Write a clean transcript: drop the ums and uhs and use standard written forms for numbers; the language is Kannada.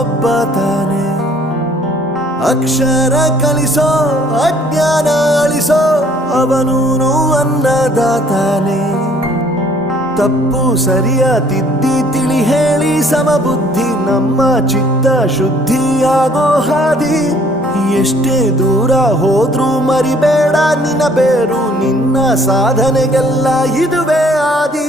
ಒಬ್ಬ ತಾನೆ. ಅಕ್ಷರ ಕಲಿಸೋ ಅಜ್ಞಾನ ಅಳಿಸೋ ಅವನೂನು ಅನ್ನದಾತಾನೆ. ತಪ್ಪು ಸರಿಯ ತಿದ್ದಿ ತಿಳಿ ಹೇಳಿ ಸಮಬುದ್ಧಿ ನಮ್ಮ ಚಿತ್ತ ಶುದ್ಧಿಯಾಗೋ ಹಾದಿ. ಎಷ್ಟೇ ದೂರ ಹೋದ್ರೂ ಮರಿಬೇಡ ನಿನ್ನ ಬೇರು, ನಿನ್ನ ಸಾಧನೆಗೆಲ್ಲ ಇದುವೇ ಆದಿ.